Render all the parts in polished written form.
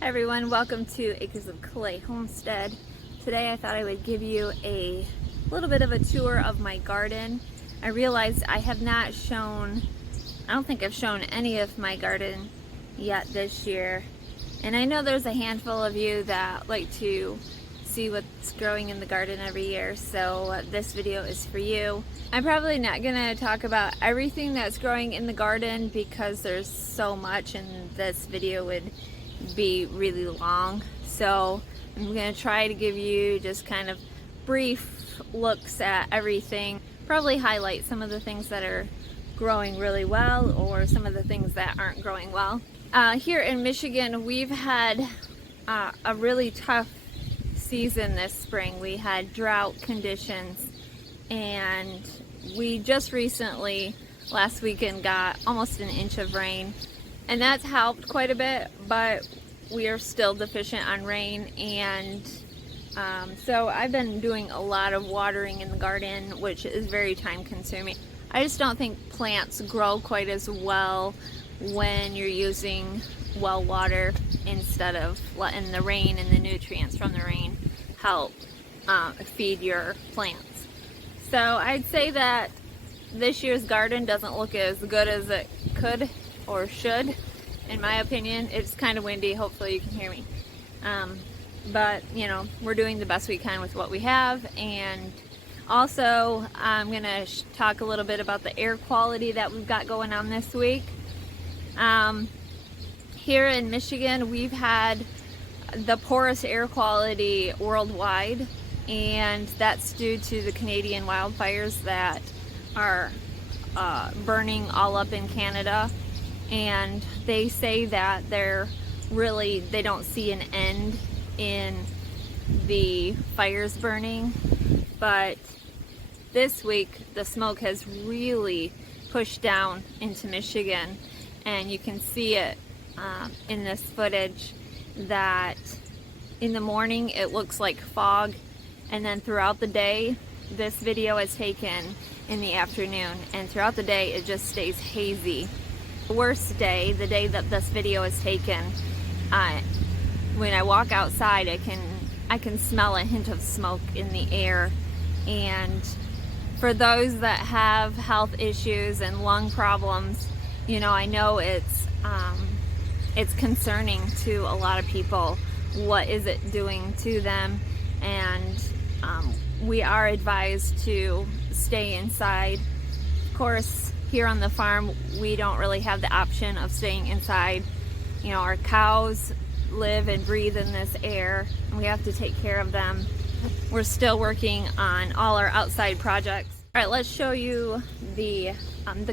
Hi everyone, welcome to Acres of Clay Homestead. Today I thought I would give you a little bit of a tour of my garden. I realized I have not shown, I don't think I've shown any of my garden yet this year. And I know there's a handful of you that like to see what's growing in the garden every year, so this video is for you. I'm probably not gonna talk about everything that's growing in the garden because there's so much and this video would be really long, so I'm going to try to give you just kind of brief looks at everything, probably highlight some of the things that are growing really well or some of the things that aren't growing well. Here in Michigan we've had a really tough season this spring. We had drought conditions and we just recently last weekend got almost an inch of rain. And that's helped quite a bit, but we are still deficient on rain, and so I've been doing a lot of watering in the garden, which is very time consuming. I just don't think plants grow quite as well when you're using well water instead of letting the rain and the nutrients from the rain help feed your plants. So I'd say that this year's garden doesn't look as good as it could or should, in my opinion. It's kind of windy, hopefully you can hear me, but you know, we're doing the best we can with what we have. And also I'm gonna talk a little bit about the air quality that we've got going on this week. Here in Michigan we've had the poorest air quality worldwide, and that's due to the Canadian wildfires that are burning all up in Canada. And they say that they don't see an end in the fires burning, but this week the smoke has really pushed down into Michigan, and you can see it in this footage that in the morning it looks like fog, and then throughout the day, this video is taken in the afternoon, and throughout the day it just stays hazy. The worst day, the day that this video is taken, when I walk outside I can smell a hint of smoke in the air. And for those that have health issues and lung problems, you know, I know it's concerning to a lot of people. What is it doing to them? And we are advised to stay inside. Of course, here on the farm we don't really have the option of staying inside. You know, our cows live and breathe in this air and we have to take care of them. We're still working on all our outside projects. All right, let's show you the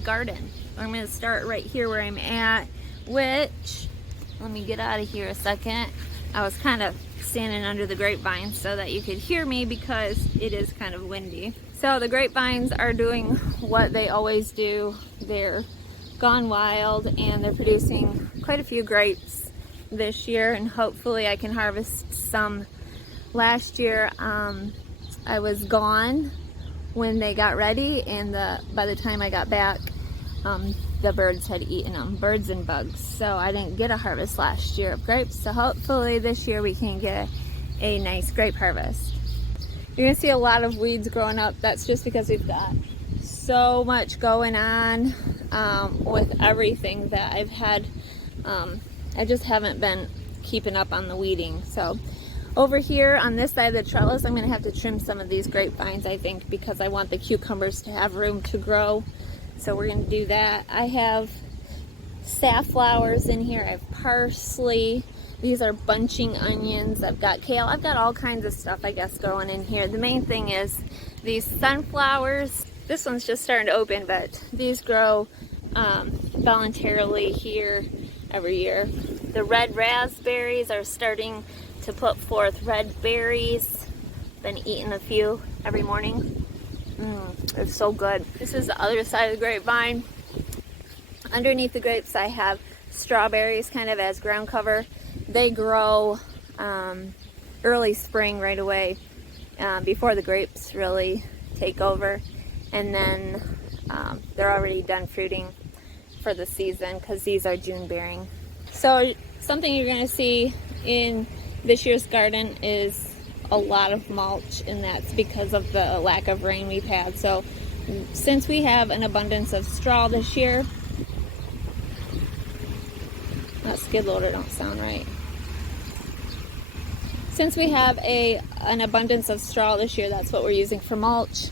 garden. I'm going to start right here where I'm at, which, let me get out of here a second. I was kind of standing under the grapevines so that you could hear me because it is kind of windy. So the grapevines are doing what they always do. They're gone wild and they're producing quite a few grapes this year, and hopefully I can harvest some. Last year I was gone when they got ready, and by the time I got back the birds had eaten them, birds and bugs. So I didn't get a harvest last year of grapes, so hopefully this year we can get a nice grape harvest. You're gonna see a lot of weeds growing up. That's just because we've got so much going on with everything that I've had. I just haven't been keeping up on the weeding. So over here on this side of the trellis, I'm gonna have to trim some of these grapevines, I think, because I want the cucumbers to have room to grow. So we're gonna do that. I have safflowers in here. I have parsley. These are bunching onions. I've got kale. I've got all kinds of stuff, I guess, growing in here. The main thing is these sunflowers. This one's just starting to open, but these grow voluntarily here every year. The red raspberries are starting to put forth red berries. Been eating a few every morning. It's so good. This is the other side of the grapevine. Underneath the grapes I have strawberries kind of as ground cover. They grow early spring right away, before the grapes really take over, and then they're already done fruiting for the season because these are June bearing. So something you're going to see in this year's garden is a lot of mulch, and that's because of the lack of rain we've had. So since we have an abundance of straw this year, that skid loader don't sound right. Since we have an abundance of straw this year, that's what we're using for mulch.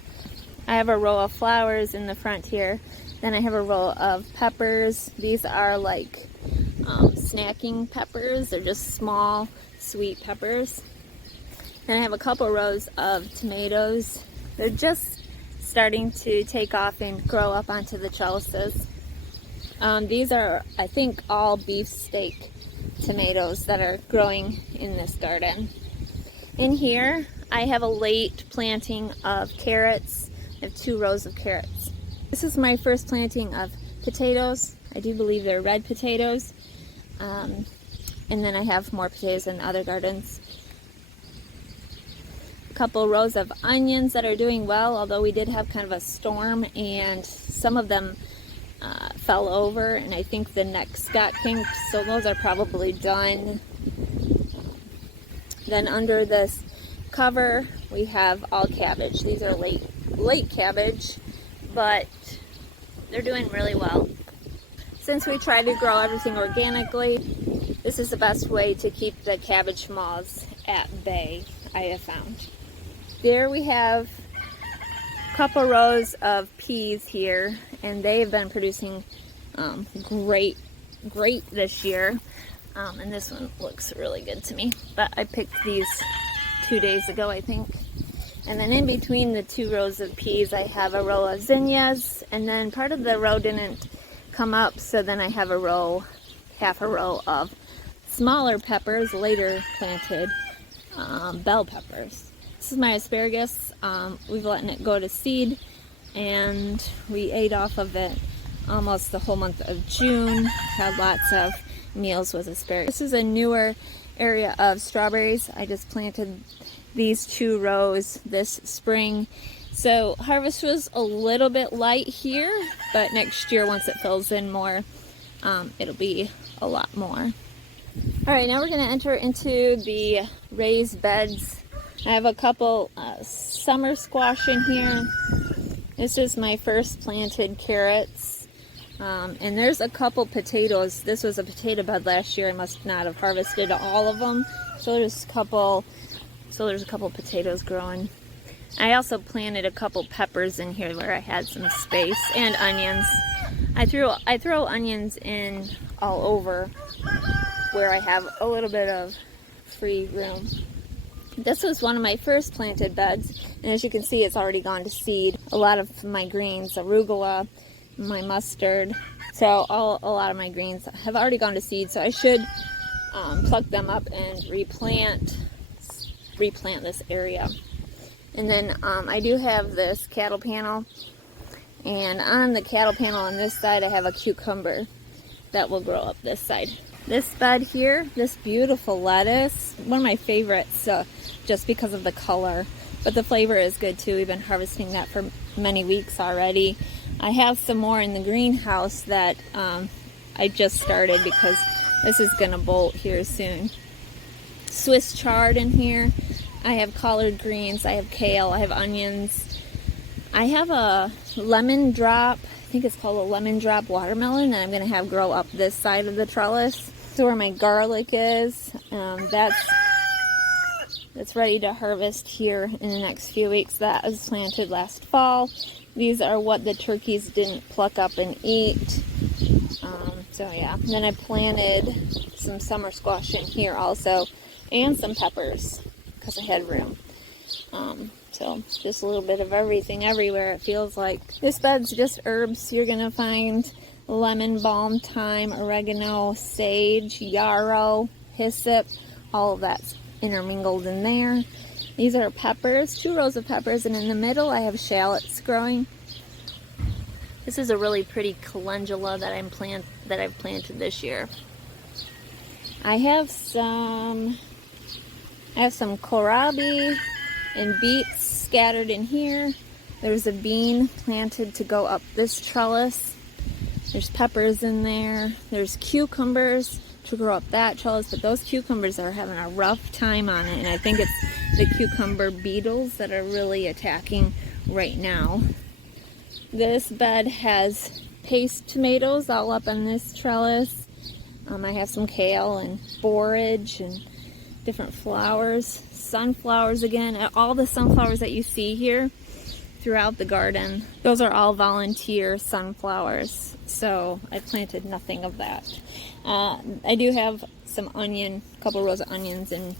I have a row of flowers in the front here. Then I have a row of peppers. These are like snacking peppers. They're just small, sweet peppers. Then I have a couple rows of tomatoes. They're just starting to take off and grow up onto the trellises. These are, I think, all beefsteak tomatoes that are growing in this garden. In here, I have a late planting of carrots. I have 2 rows of carrots. This is my first planting of potatoes. I do believe they're red potatoes. And then I have more potatoes in other gardens. A couple rows of onions that are doing well, although we did have kind of a storm and some of them fell over, and I think the necks got kinked, so those are probably done. Then under this cover we have all cabbage. These are late cabbage, but they're doing really well. Since we try to grow everything organically, this is the best way to keep the cabbage moths at bay, I have found. There we have a couple rows of peas here, and they've been producing great this year. And this one looks really good to me, but I picked these 2 days ago, I think. And then in between the 2 rows of peas, I have a row of zinnias, and then part of the row didn't come up, so then I have half a row of smaller peppers, later planted bell peppers. This is my asparagus. We've letting it go to seed, and we ate off of it almost the whole month of June. Had lots of meals with asparagus. This is a newer area of strawberries. I just planted these 2 rows this spring. So harvest was a little bit light here, but next year once it fills in more, it'll be a lot more. Alright, now we're going to enter into the raised beds. I have a couple summer squash in here. This is my first planted carrots. And there's a couple potatoes. This was a potato bed last year. I must not have harvested all of them. So there's a couple potatoes growing. I also planted a couple peppers in here where I had some space, and onions. I throw onions in all over where I have a little bit of free room. This was one of my first planted beds, and as you can see, it's already gone to seed. A lot of my greens, arugula, my mustard, so a lot of my greens have already gone to seed, so I should pluck them up and replant this area. And then I do have this cattle panel, and on the cattle panel on this side I have a cucumber that will grow up this side. This bed here, this beautiful lettuce, one of my favorites just because of the color, but the flavor is good too. We've been harvesting that for many weeks already. I have some more in the greenhouse that I just started because this is gonna bolt here soon. Swiss chard in here. I have collard greens, I have kale, I have onions. I have a lemon drop, I think it's called a lemon drop watermelon, that I'm going to have grow up this side of the trellis. This is where my garlic is. That's ready to harvest here in the next few weeks. That was planted last fall. These are what the turkeys didn't pluck up and eat. So yeah, and then I planted some summer squash in here also, and some peppers because I had room. So just a little bit of everything everywhere, it feels like. This bed's just herbs. You're gonna find lemon balm, thyme, oregano, sage, yarrow, hyssop, all of that's intermingled in there. These are peppers, 2 rows of peppers, and in the middle I have shallots growing. This is a really pretty calendula that I've planted this year. I have some kohlrabi and beets scattered in here. There's a bean planted to go up this trellis. There's peppers in there. There's cucumbers. to grow up that trellis, but those cucumbers are having a rough time on it, and I think it's the cucumber beetles that are really attacking right now. This bed has paste tomatoes all up on this trellis. I have some kale and borage and different flowers, sunflowers again, all the sunflowers that you see here throughout the garden. Those are all volunteer sunflowers, so I planted nothing of that. I do have some onion, a couple rows of onions on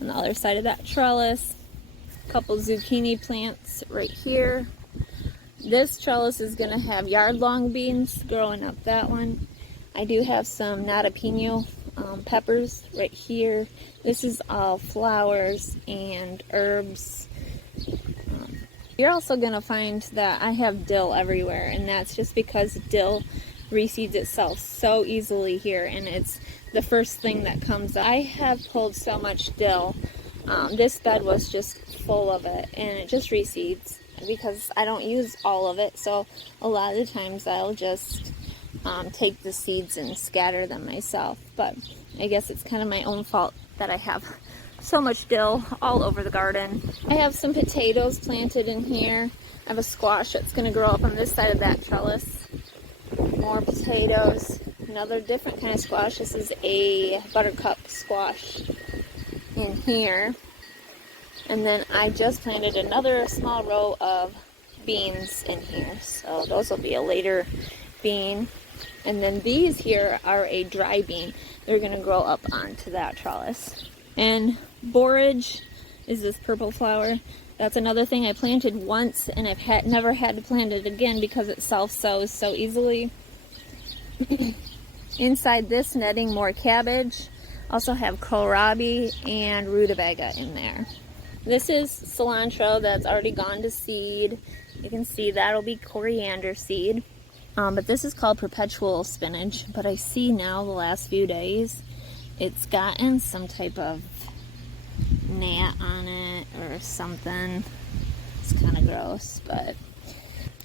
the other side of that trellis, a couple zucchini plants right here. This trellis is going to have yard-long beans growing up that one. I do have some jalapeno peppers right here. This is all flowers and herbs. You're also going to find that I have dill everywhere, and that's just because dill reseeds itself so easily here, and it's the first thing that comes up. I have pulled so much dill. This bed was just full of it, and it just reseeds because I don't use all of it, so a lot of the times I'll just take the seeds and scatter them myself. But I guess it's kind of my own fault that I have so much dill all over the garden. I have some potatoes planted in here. I have a squash that's going to grow up on this side of that trellis. More potatoes. Another different kind of squash. This is a buttercup squash in here. And then I just planted another small row of beans in here. So those will be a later bean. And then these here are a dry bean. They're going to grow up onto that trellis. And borage is this purple flower. That's another thing I planted once, and I've never had to plant it again because it self-sows so easily. Inside this netting, more cabbage. Also have kohlrabi and rutabaga in there. This is cilantro that's already gone to seed. You can see that'll be coriander seed. But this is called perpetual spinach. But I see now the last few days it's gotten some type of gnat on it or something. It's kind of gross, but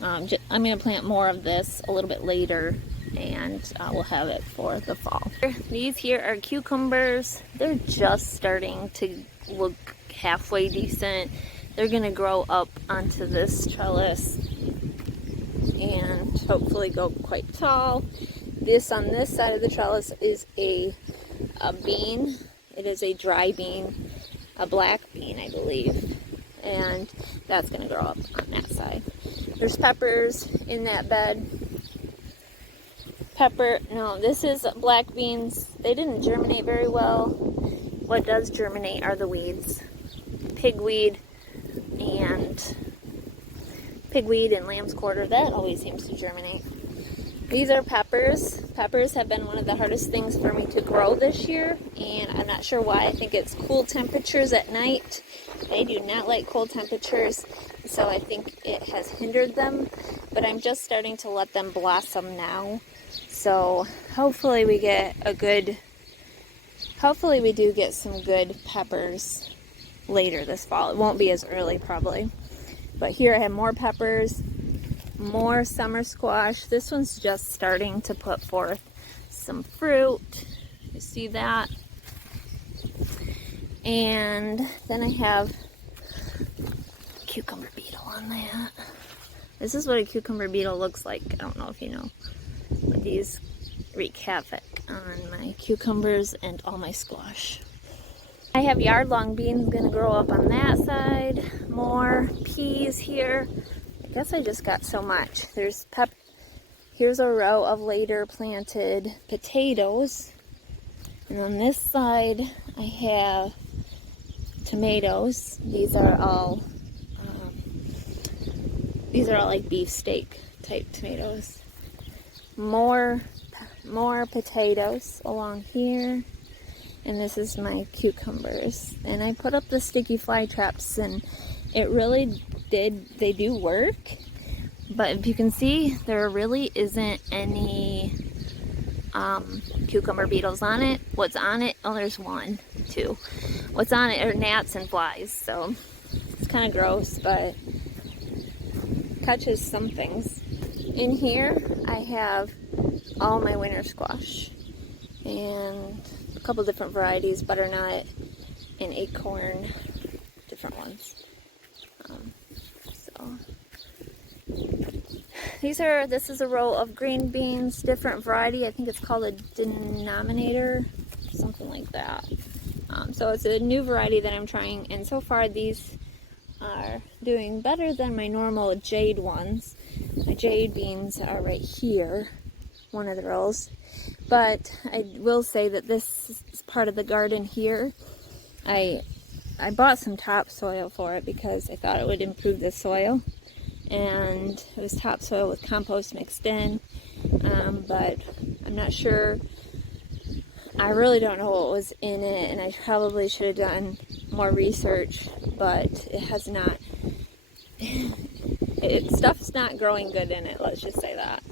I'm going to plant more of this a little bit later, and we'll have it for the fall. These here are cucumbers. They're just starting to look halfway decent. They're going to grow up onto this trellis and hopefully go quite tall. This on this side of the trellis is a bean. It is a dry bean, a black bean, I believe, and that's going to grow up on that side. There's peppers in that bed. This is black beans. They didn't germinate very well. What does germinate are the weeds. Pigweed and lamb's quarter, that always seems to germinate. These are peppers. Peppers have been one of the hardest things for me to grow this year, and I'm not sure why. I think it's cool temperatures at night. They do not like cold temperatures, so I think it has hindered them, but I'm just starting to let them blossom now. So hopefully we do get some good peppers later this fall. It won't be as early probably. But here I have more peppers, more summer squash. This one's just starting to put forth some fruit. You see that? And then I have cucumber beetle on that. This is what a cucumber beetle looks like. I don't know if you know. But these wreak havoc on my cucumbers and all my squash. I have yard-long beans going to grow up on that side. More peas here. I guess I just got so much. There's Here's a row of later planted potatoes. And on this side, I have tomatoes. These are all like beefsteak type tomatoes. More potatoes along here. And this is my cucumbers. And I put up the sticky fly traps, and it really they do work. But if you can see, there really isn't any cucumber beetles on it. What's on it? Oh, there's one, two. What's on it are gnats and flies. So it's kind of gross, but catches some things. In here, I have all my winter squash. and a couple different varieties, butternut and acorn, different ones. So this is a row of green beans, different variety. I think it's called a denominator, something like that. So it's a new variety that I'm trying, and so far these are doing better than my normal jade ones. My jade beans are right here, one of the rows. But I will say that this is part of the garden here. I bought some topsoil for it because I thought it would improve the soil. And it was topsoil with compost mixed in. But I'm not sure. I really don't know what was in it, and I probably should have done more research, but it has not. Stuff's not growing good in it, let's just say that.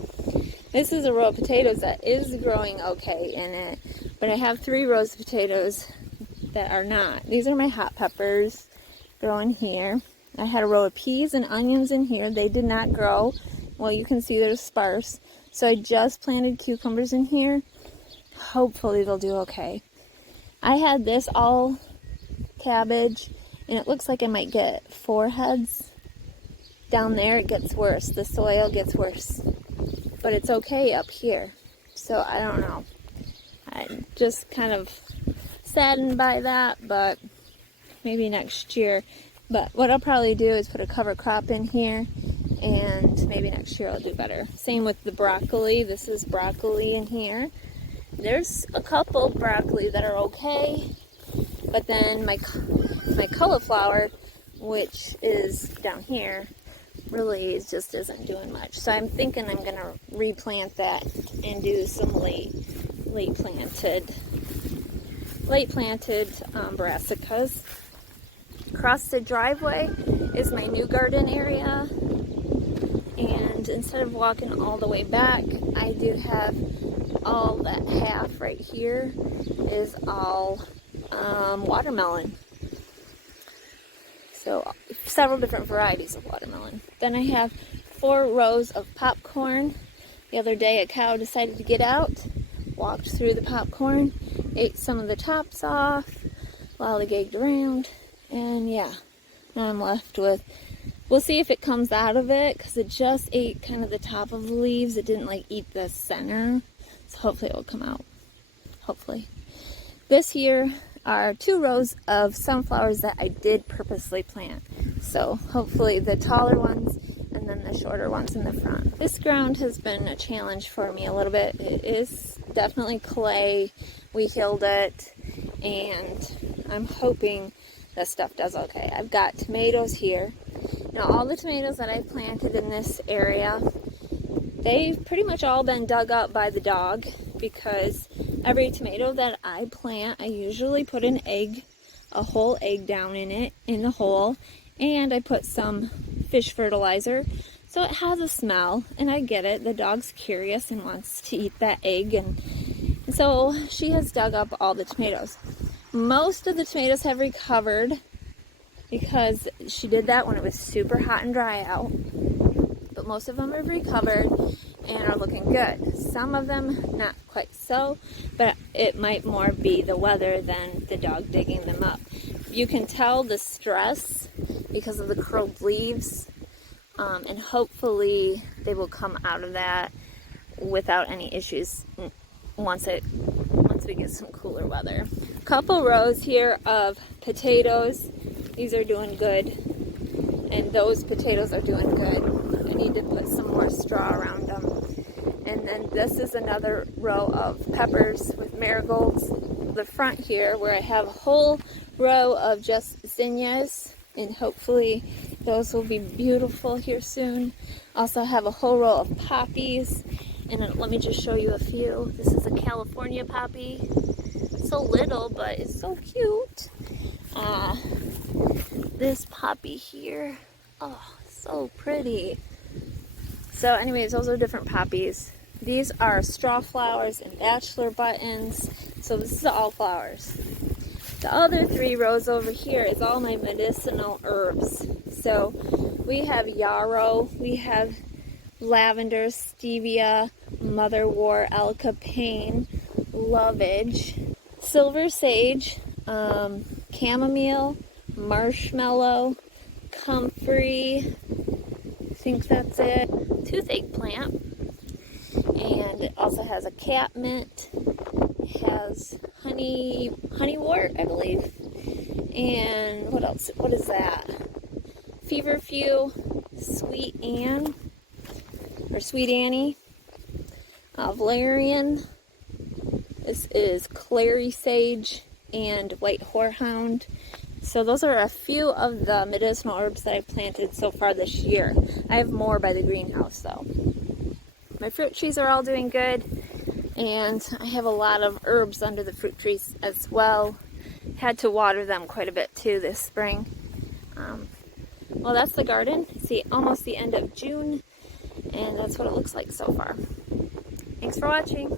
This is a row of potatoes that is growing okay in it, but I have 3 rows of potatoes that are not. These are my hot peppers growing here. I had a row of peas and onions in here. They did not grow. Well, you can see they're sparse. So I just planted cucumbers in here. Hopefully they'll do okay. I had this all cabbage, and it looks like I might get 4 heads. Down there it gets worse. The soil gets worse. But it's okay up here. So I don't know. I'm just kind of saddened by that, but maybe next year. But what I'll probably do is put a cover crop in here, and maybe next year I'll do better. Same with the broccoli. This is broccoli in here. There's a couple broccoli that are okay, but then my cauliflower, which is down here, really just isn't doing much. So I'm thinking I'm gonna replant that and do some late planted brassicas. Across the driveway is my new garden area, and instead of walking all the way back, I do have all that half right here is all watermelon. So several different varieties of watermelon. Then I have 4 rows of popcorn. The other day a cow decided to get out, walked through the popcorn, ate some of the tops off, lollygagged around, and yeah, now I'm left with, we'll see if it comes out of it, because it just ate kind of the top of the leaves. It didn't like eat the center, so hopefully it will come out, hopefully. This here are 2 rows of sunflowers that I did purposely plant. So hopefully the taller ones and then the shorter ones in the front. This ground has been a challenge for me a little bit. It is definitely clay. We healed it, and I'm hoping that stuff does okay. I've got tomatoes here. Now all the tomatoes that I've planted in this area, they've pretty much all been dug up by the dog, because every tomato that I plant, I usually put an egg, a whole egg down in it, in the hole, and I put some fish fertilizer, so it has a smell, and I get it. The dog's curious and wants to eat that egg, and so she has dug up all the tomatoes. Most of the tomatoes have recovered, because she did that when it was super hot and dry out, but most of them have recovered and are looking good. Some of them not quite so, but it might more be the weather than the dog digging them up. You can tell the stress because of the curled leaves, and hopefully they will come out of that without any issues once we get some cooler weather. A couple rows here of potatoes. These are doing good, and those potatoes are doing good. I need to put some more straw around them. And then this is another row of peppers with marigolds. The front here, where I have a whole row of just zinnias, and hopefully those will be beautiful here soon. Also have a whole row of poppies, and let me just show you a few. This is a California poppy. It's so little, but it's so cute. This poppy here, oh, so pretty. So anyways, those are different poppies. These are straw flowers and bachelor buttons. So this is all flowers. The other 3 rows over here is all my medicinal herbs. So we have yarrow, we have lavender, stevia, motherwort, alka pain, lovage, silver sage, chamomile, marshmallow, comfrey, I think that's it, toothache plant, and it also has a catmint, it has honeywort, I believe, and what else, what is that, feverfew, sweet Anne, or sweet Annie, valerian, this is clary sage, and white horehound. So those are a few of the medicinal herbs that I've planted so far this year. I have more by the greenhouse though. My fruit trees are all doing good, and I have a lot of herbs under the fruit trees as well. Had to water them quite a bit too this spring. Well, that's the garden. See, almost the end of June, and that's what it looks like so far. Thanks for watching.